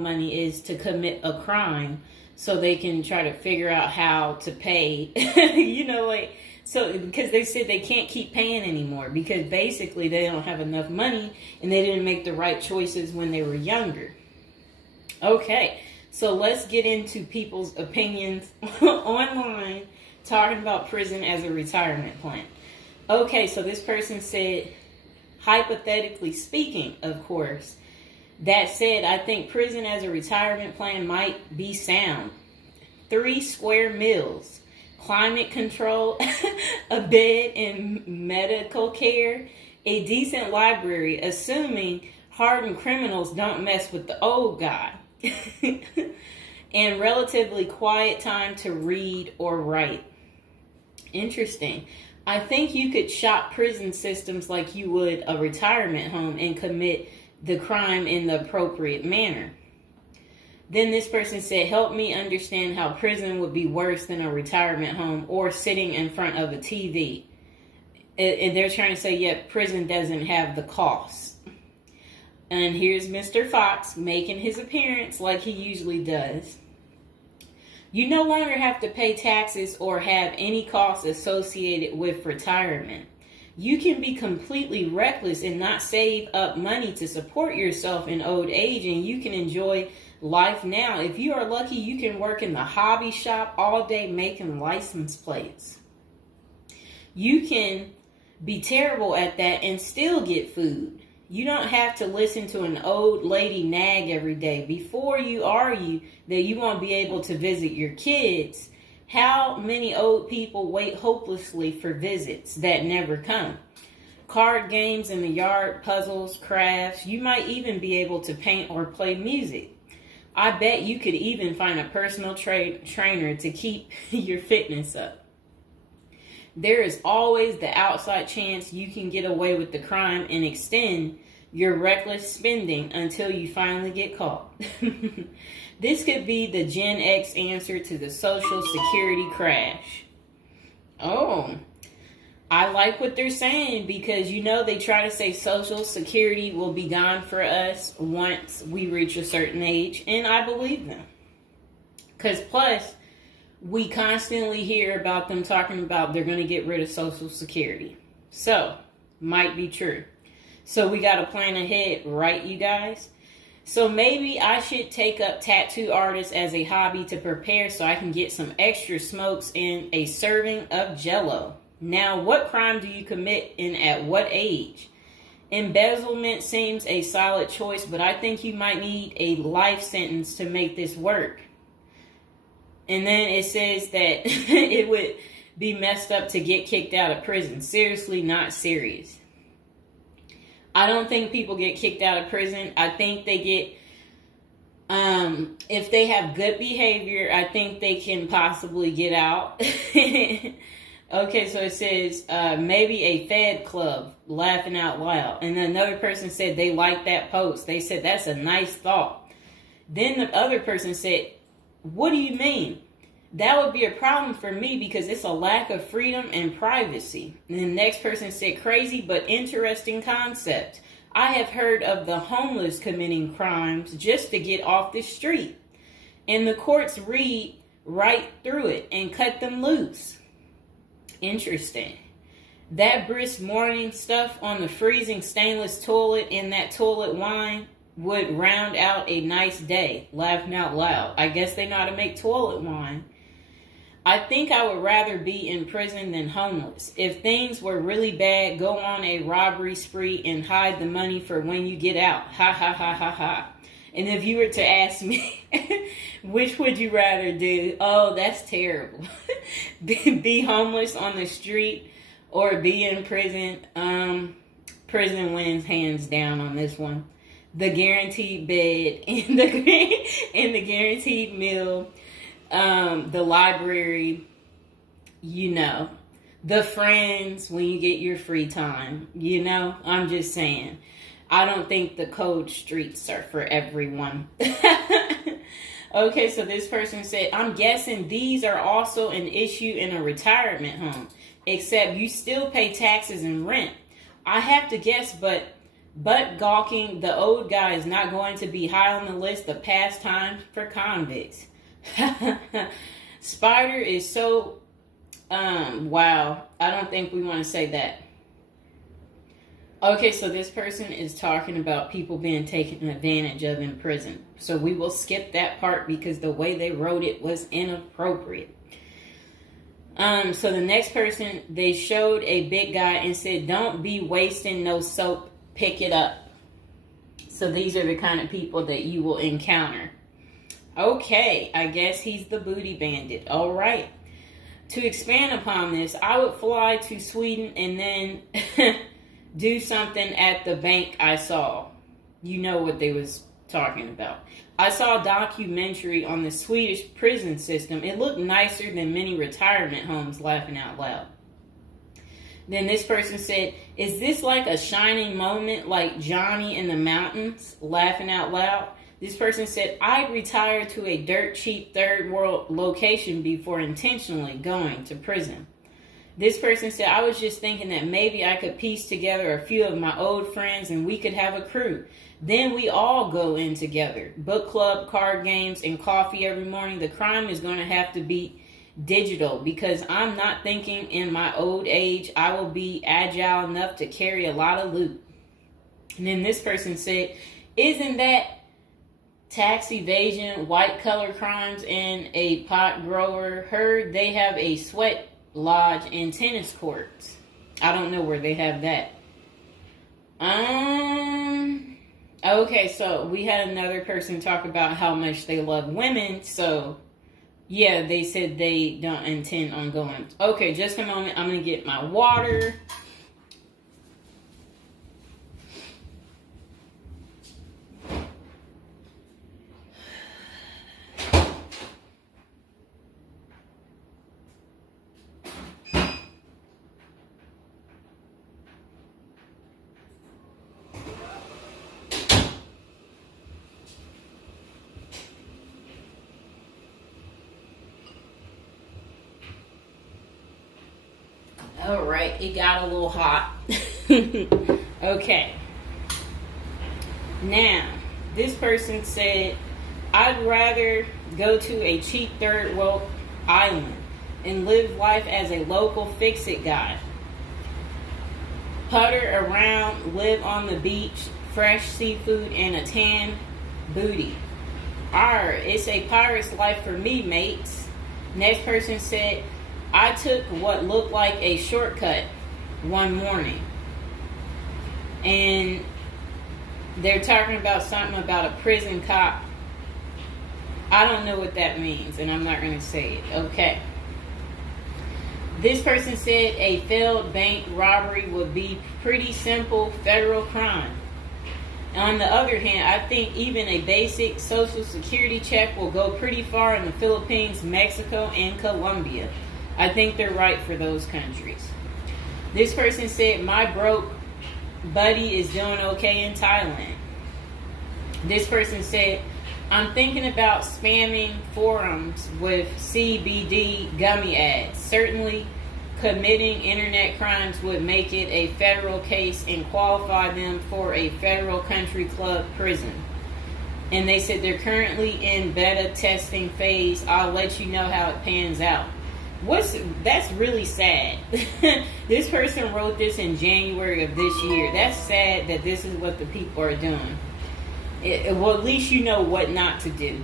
money is to commit a crime so they can try to figure out how to pay. So because they said they can't keep paying anymore because basically they don't have enough money and they didn't make the right choices when they were younger. Okay, so let's get into people's opinions online talking about prison as a retirement plan. Okay, so this person said, hypothetically speaking, of course, that said, I think prison as a retirement plan might be sound. 3 square meals, climate control, a bed and medical care, a decent library, assuming hardened criminals don't mess with the old guy, and relatively quiet time to read or write. Interesting. I think you could shop prison systems like you would a retirement home and commit the crime in the appropriate manner. Then this person said, help me understand how prison would be worse than a retirement home or sitting in front of a TV. And they're trying to say, yeah, prison doesn't have the costs. And here's Mr. Fox making his appearance like he usually does. You no longer have to pay taxes or have any costs associated with retirement. You can be completely reckless and not save up money to support yourself in old age, and you can enjoy life now. If you are lucky, you can work in the hobby shop all day making license plates. You can be terrible at that and still get food. You don't have to listen to an old lady nag every day. Before you argue that you won't be able to visit your kids, how many old people wait hopelessly for visits that never come? Card games in the yard, puzzles, crafts. You might even be able to paint or play music. I bet you could even find a personal trainer to keep your fitness up. There is always the outside chance you can get away with the crime and extend your reckless spending until you finally get caught. This could be the Gen X answer to the Social Security crash. Oh, I like what they're saying because, they try to say Social Security will be gone for us once we reach a certain age. And I believe them. Because plus, we constantly hear about them talking about they're going to get rid of Social Security. So, might be true. So we got to plan ahead, right, you guys? So maybe I should take up tattoo artists as a hobby to prepare so I can get some extra smokes and a serving of Jell-O. Now, what crime do you commit and at what age? Embezzlement seems a solid choice, but I think you might need a life sentence to make this work. And then it says that it would be messed up to get kicked out of prison. Seriously, not serious. I don't think people get kicked out of prison. I think they get, if they have good behavior, I think they can possibly get out. Okay, so it says maybe a Fed club, laughing out loud. And another person said they liked that post. They said, that's a nice thought. Then the other person said, what do you mean? That would be a problem for me because it's a lack of freedom and privacy. And the next person said, crazy but interesting concept. I have heard of the homeless committing crimes just to get off the street. And the courts read right through it and cut them loose. Interesting. That brisk morning stuff on the freezing stainless toilet and that toilet wine would round out a nice day. Laughing out loud. I guess they know how to make toilet wine. I think I would rather be in prison than homeless. If things were really bad, go on a robbery spree and hide the money for when you get out. Ha ha ha ha ha. And if you were to ask me, which would you rather do? Oh, that's terrible. Be homeless on the street or be in prison. Prison wins hands down on this one. The guaranteed bed and the guaranteed meal. The library, the friends when you get your free time, I'm just saying. I don't think the cold streets are for everyone. Okay, so this person said, I'm guessing these are also an issue in a retirement home, except you still pay taxes and rent. I have to guess, but But gawking, the old guy is not going to be high on the list of pastimes for convicts. Spider is so, wow. I don't think we want to say that. Okay, so this person is talking about people being taken advantage of in prison. So we will skip that part because the way they wrote it was inappropriate. So the next person, they showed a big guy and said, "Don't be wasting no soap, pick it up." So these are the kind of people that you will encounter. Okay, I guess he's the booty bandit. All right. To expand upon this, I would fly to Sweden and then do something at the bank I saw. You know what they was talking about. I saw a documentary on the Swedish prison system. It looked nicer than many retirement homes, laughing out loud. Then this person said, "Is this like a shining moment like Johnny in the Mountains?" Laughing out loud. This person said, "I'd retire to a dirt cheap third world location before intentionally going to prison." This person said, "I was just thinking that maybe I could piece together a few of my old friends and we could have a crew. Then we all go in together. Book club, card games, and coffee every morning. The crime is going to have to be digital because I'm not thinking in my old age I will be agile enough to carry a lot of loot." And then this person said, "Isn't that tax evasion, white collar crimes, and a pot grower? Heard they have a sweat lodge and tennis courts." I don't know where they have that. Okay, so we had another person talk about how much they love women. So yeah, they said they don't intend on going. Okay, just a moment. I'm gonna get my water. All right, it got a little hot. Okay. Now, this person said, "I'd rather go to a cheap third world island and live life as a local fix-it guy. Putter around, live on the beach, fresh seafood, and a tan booty. Arr, it's a pirate's life for me, mates." Next person said, "I took what looked like a shortcut one morning." And they're talking about something about a prison cop. I don't know what that means, and I'm not going to say it. Okay. This person said a failed bank robbery would be pretty simple federal crime. On the other hand, I think even a basic social security check will go pretty far in the Philippines, Mexico, and Colombia. I think they're right for those countries. This person said, "My broke buddy is doing okay in Thailand." This person said, "I'm thinking about spamming forums with CBD gummy ads. Certainly committing internet crimes would make it a federal case and qualify them for a federal country club prison." And they said they're currently in beta testing phase. I'll let you know how it pans out. That's really sad. This person wrote this in January of this year. That's sad that this is what the people are doing. Well, at least you know what not to do.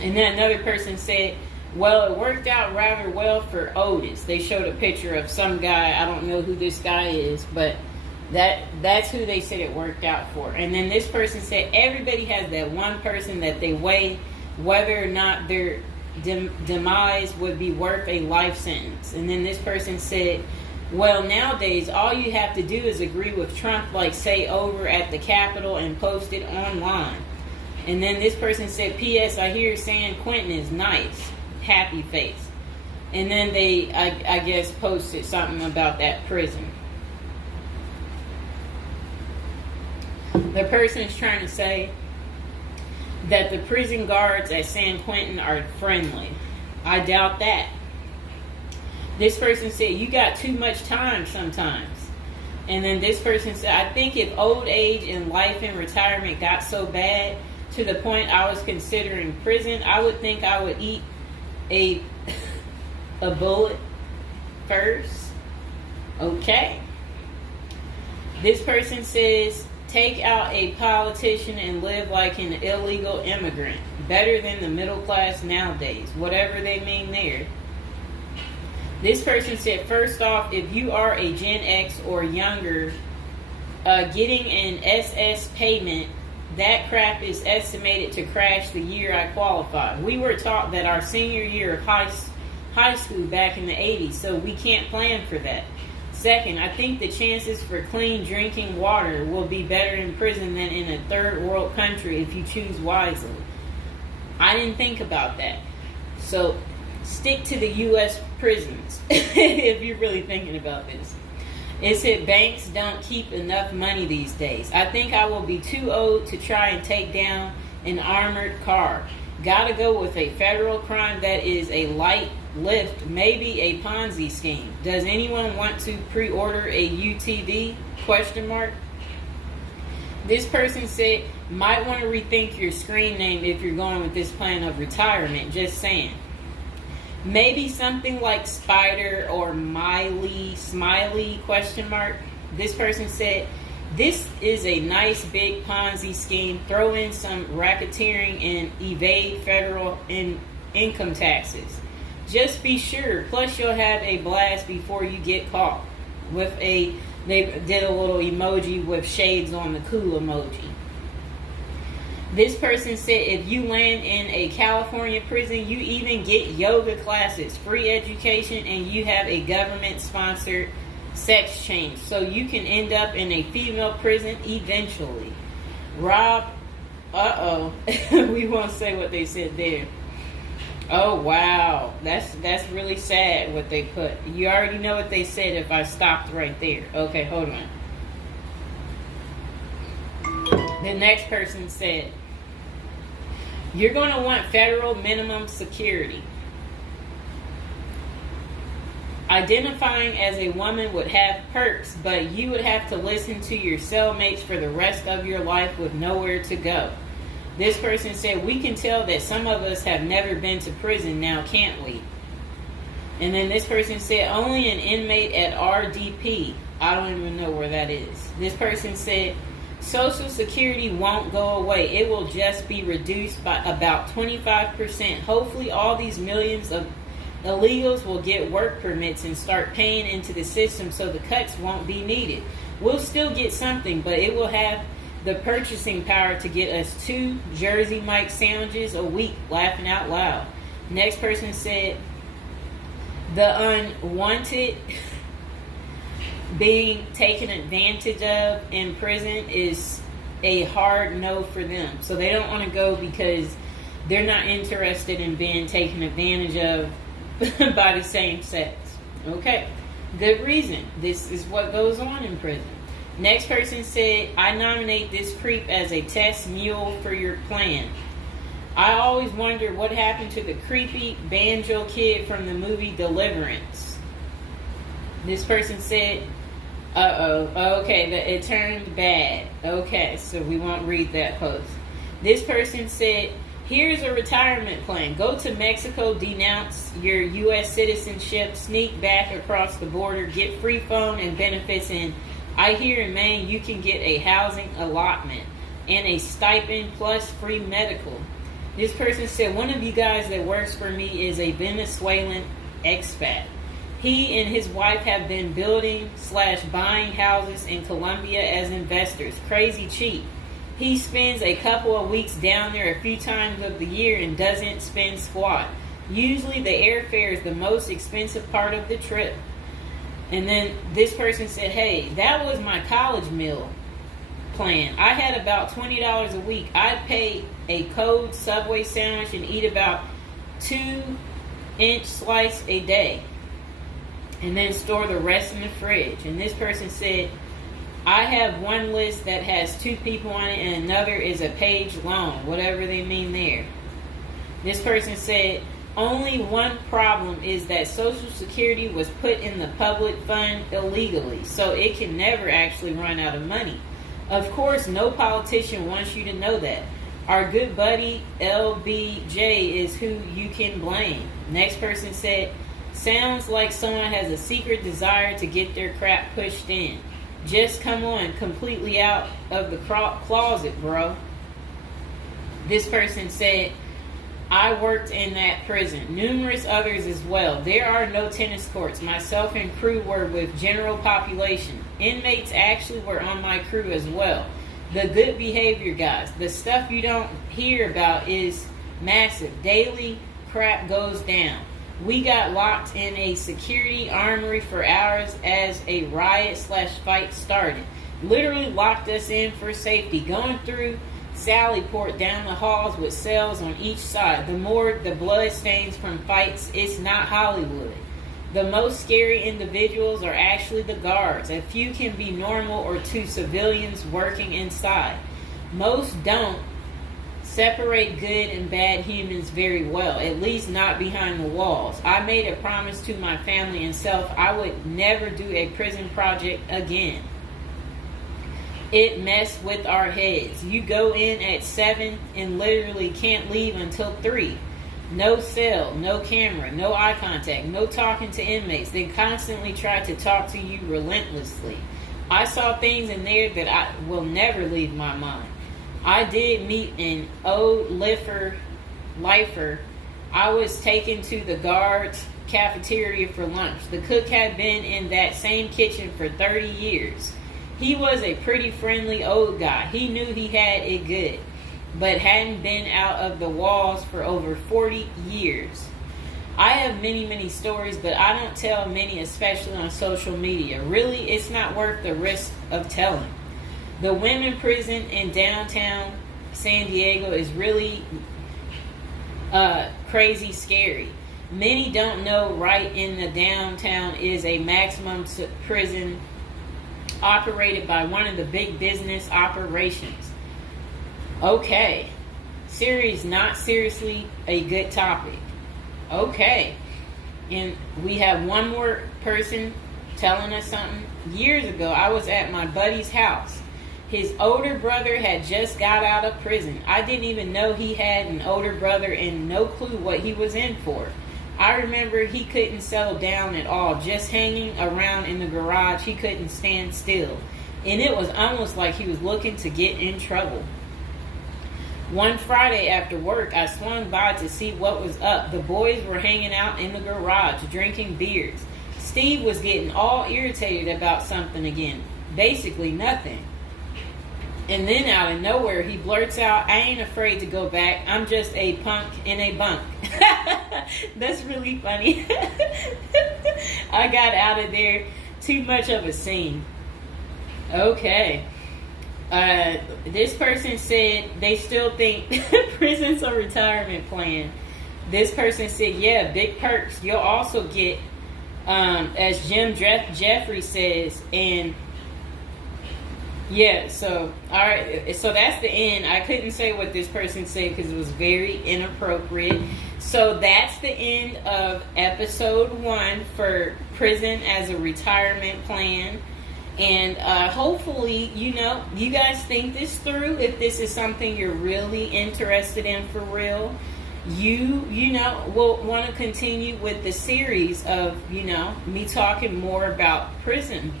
And then another person said, "Well, it worked out rather well for Otis." They showed a picture of some guy. I don't know who this guy is, but that's who they said it worked out for. And then this person said everybody has that one person that they weigh whether or not their demise would be worth a life sentence. And then this person said, "Well, nowadays all you have to do is agree with Trump, like say over at the Capitol, and post it online." And then this person said, "P.S. I hear San Quentin is nice. Happy face." And then they, I guess, posted something about that prison. The person is trying to say that the prison guards at San Quentin are friendly. I doubt that. This person said, "You got too much time sometimes." And then this person said, I think if old age and life in retirement got so bad to the point I was considering prison, I would think I would eat a a bullet first. Okay. This person says, take out a politician and live like an illegal immigrant. Better than the middle class nowadays. Whatever they mean there. This person said, first off, if you are a Gen X or younger, getting an SS payment, that crap is estimated to crash the year I qualified. We were taught that our senior year of high school back in the 80s, so we can't plan for that. Second, I think the chances for clean drinking water will be better in prison than in a third world country if you choose wisely. I didn't think about that. So stick to the U.S. prisons if you're really thinking about this. It said banks don't keep enough money these days. I think I will be too old to try and take down an armored car. Gotta go with a federal crime that is a light lift, maybe a Ponzi scheme. Does anyone want to pre-order a UTV? Question mark. This person said, might want to rethink your screen name if you're going with this plan of retirement. Just saying. Maybe something like Spider or Smiley, question mark. This person said, this is a nice big Ponzi scheme. Throw in some racketeering and evade federal income taxes. Just be sure. Plus you'll have a blast before you get caught. They did a little emoji with shades on the cool emoji. This person said if you land in a California prison, you even get yoga classes, free education, and you have a government-sponsored sex change. So you can end up in a female prison eventually. Rob, we won't say what they said there. Oh, wow. That's really sad what they put. You already know what they said if I stopped right there. Okay, hold on. The next person said, you're going to want federal minimum security. Identifying as a woman would have perks, but you would have to listen to your cellmates for the rest of your life with nowhere to go. This person said, we can tell that some of us have never been to prison now, can't we? And then this person said, only an inmate at RDP. I don't even know where that is. This person said, Social Security won't go away. It will just be reduced by about 25%. Hopefully all these millions of illegals will get work permits and start paying into the system so the cuts won't be needed. We'll still get something, but it will have the purchasing power to get us 2 Jersey Mike sandwiches a week, laughing out loud. Next person said, the unwanted being taken advantage of in prison is a hard no for them. So they don't want to go because they're not interested in being taken advantage of by the same sex. Okay, good reason. This is what goes on in prison. Next person said, I nominate this creep as a test mule for your plan. I always wonder what happened to the creepy banjo kid from the movie Deliverance. This person said, okay, it turned bad. Okay, so we won't read that post. This person said, here's a retirement plan. Go to Mexico, denounce your U.S. citizenship, sneak back across the border, get free phone and benefits, and I hear in Maine you can get a housing allotment and a stipend plus free medical. This person said, one of you guys that works for me is a Venezuelan expat. He and his wife have been building/buying houses in Colombia as investors. Crazy cheap. He spends a couple of weeks down there a few times of the year and doesn't spend squat. Usually the airfare is the most expensive part of the trip. And then this person said, hey, that was my college meal plan. I had about $20 a week. I'd pay a cold Subway sandwich and eat about 2-inch slice a day. And then store the rest in the fridge. And this person said, I have one list that has 2 people on it and another is a page long, whatever they mean there. This person said, Only one problem is that Social Security was put in the public fund illegally, so it can never actually run out of money. Of course, no politician wants you to know that. Our good buddy LBJ is who you can blame. Next person said, sounds like someone has a secret desire to get their crap pushed in. Just come on, completely out of the closet, bro. This person said, I worked in that prison. Numerous others as well. There are no tennis courts. Myself and crew were with general population. Inmates actually were on my crew as well. The good behavior guys. The stuff you don't hear about is massive. Daily crap goes down. We got locked in a security armory for hours as a riot/fight started. Literally locked us in for safety. Going through Sallyport down the halls with cells on each side. The more the blood stains from fights, it's not Hollywood. The most scary individuals are actually the guards. A few can be normal or two civilians working inside. Most don't separate good and bad humans very well, at least not behind the walls. I made a promise to my family and self I would never do a prison project again. It messed with our heads. You go in at 7 and literally can't leave until 3. No cell, no camera, no eye contact, no talking to inmates. They constantly try to talk to you relentlessly. I saw things in there that I will never leave my mind. I did meet an old lifer. I was taken to the guards' cafeteria for lunch. The cook had been in that same kitchen for 30 years. He was a pretty friendly old guy. He knew he had it good, but hadn't been out of the walls for over 40 years. I have many stories, but I don't tell many, especially on social media. Really, it's not worth the risk of telling. The women prison in downtown San Diego is really crazy scary. Many don't know right in the downtown is a maximum prison operated by one of the big business operations. Okay. Series not seriously a good topic. Okay. And we have one more person telling us something. Years ago, I was at my buddy's house. His older brother had just got out of prison. I didn't even know he had an older brother and no clue what he was in for. I remember he couldn't settle down at all, just hanging around in the garage. He couldn't stand still. And it was almost like he was looking to get in trouble. One Friday after work, I swung by to see what was up. The boys were hanging out in the garage, drinking beers. Steve was getting all irritated about something again. Basically nothing. And then out of nowhere, he blurts out, I ain't afraid to go back. I'm just a punk in a bunk. That's really funny. I got out of there. Too much of a scene. Okay. This person said they still think prison's a retirement plan. This person said, yeah, big perks. You'll also get, as Jim Jeffrey says, and yeah, so, all right, so that's the end. I couldn't say what this person said because it was very inappropriate. So that's the end of episode 1 for prison as a retirement plan. And hopefully, you guys think this through. If this is something you're really interested in for real, you will want to continue with the series of, me talking more about prison,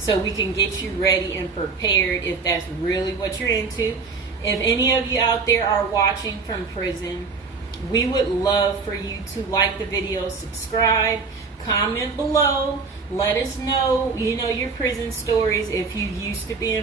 so we can get you ready and prepared if that's really what you're into. If any of you out there are watching from prison, we would love for you to like the video, subscribe, comment below, let us know, your prison stories if you used to be in